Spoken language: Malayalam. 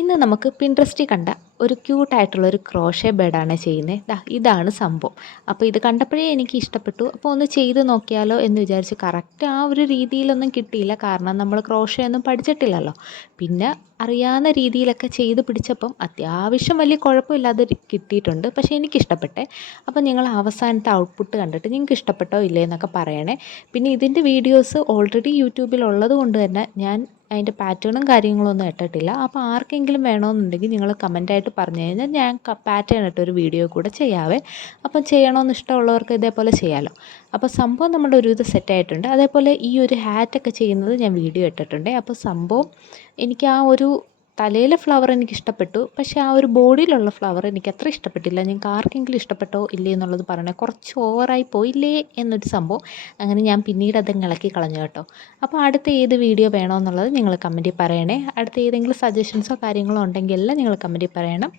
ഇന്ന് നമുക്ക് പിൻട്രസ്റ്റിൽ കണ്ട ഒരു ക്യൂട്ടായിട്ടുള്ള ഒരു ക്രോഷേ ബേഡാണ് ചെയ്യുന്നത്. ഇതാണ് സംഭവം. അപ്പോൾ ഇത് കണ്ടപ്പോഴേ എനിക്ക് ഇഷ്ടപ്പെട്ടു. അപ്പോൾ ഒന്ന് ചെയ്ത് നോക്കിയാലോ എന്ന് വിചാരിച്ച് കറക്റ്റ് ആ ഒരു രീതിയിലൊന്നും കിട്ടിയില്ല. കാരണം നമ്മൾ ക്രോഷേ ഒന്നും പഠിച്ചിട്ടില്ലല്ലോ. പിന്നെ അറിയാവുന്ന രീതിയിലൊക്കെ ചെയ്ത് പിടിച്ചപ്പം അത്യാവശ്യം വലിയ കുഴപ്പമില്ലാതെ കിട്ടിയിട്ടുണ്ട്. പക്ഷേ എനിക്കിഷ്ടപ്പെട്ടെ. അപ്പോൾ നിങ്ങൾ അവസാനത്തെ ഔട്ട്പുട്ട് കണ്ടിട്ട് നിങ്ങൾക്ക് ഇഷ്ടപ്പെട്ടോ ഇല്ലേ എന്നൊക്കെ പറയണേ. പിന്നെ ഇതിൻ്റെ വീഡിയോസ് ഓൾറെഡി യൂട്യൂബിൽ ഉള്ളത് കൊണ്ട് തന്നെ ഞാൻ അതിൻ്റെ പാറ്റേണും കാര്യങ്ങളൊന്നും ഇട്ടിട്ടില്ല. അപ്പോൾ ആർക്കെങ്കിലും വേണമെന്നുണ്ടെങ്കിൽ നിങ്ങൾ കമൻറ്റായിട്ട് പറഞ്ഞു കഴിഞ്ഞാൽ ഞാൻ പാറ്റേൺ ഇട്ടൊരു വീഡിയോ കൂടെ ചെയ്യാവേ. അപ്പം ചെയ്യണമെന്ന് ഇഷ്ടമുള്ളവർക്ക് ഇതേപോലെ ചെയ്യാമല്ലോ. അപ്പോൾ സംഭവം നമ്മുടെ ഒരുവിധം സെറ്റായിട്ടുണ്ട്. അതേപോലെ ഈ ഒരു ഹാറ്റൊക്കെ ചെയ്യുന്നത് ഞാൻ വീഡിയോ ഇട്ടിട്ടുണ്ട്. അപ്പോൾ സംഭവം എനിക്ക് ആ ഒരു തലയിലെ ഫ്ലവർ എനിക്ക് ഇഷ്ടപ്പെട്ടു. പക്ഷേ ആ ഒരു ബോഡിയിലുള്ള ഫ്ലവർ എനിക്ക് അത്ര ഇഷ്ടപ്പെട്ടില്ല. നിങ്ങൾക്ക് ആർക്കെങ്കിലും ഇഷ്ടപ്പെട്ടോ ഇല്ലേ എന്നുള്ളത് പറയണേ. കുറച്ച് ഓവറായി പോയില്ലേ എന്നൊരു സംഭവം. അങ്ങനെ ഞാൻ പിന്നീട് അത് ഇളക്കി കളഞ്ഞു കേട്ടോ. അപ്പോൾ അടുത്ത ഏത് വീഡിയോ വേണമെന്നുള്ളത് നിങ്ങൾ കമൻറ്റിൽ പറയണേ. അടുത്ത ഏതെങ്കിലും സജഷൻസോ കാര്യങ്ങളോ ഉണ്ടെങ്കിൽ എല്ലാം നിങ്ങൾ കമൻറ്റിൽ പറയണം.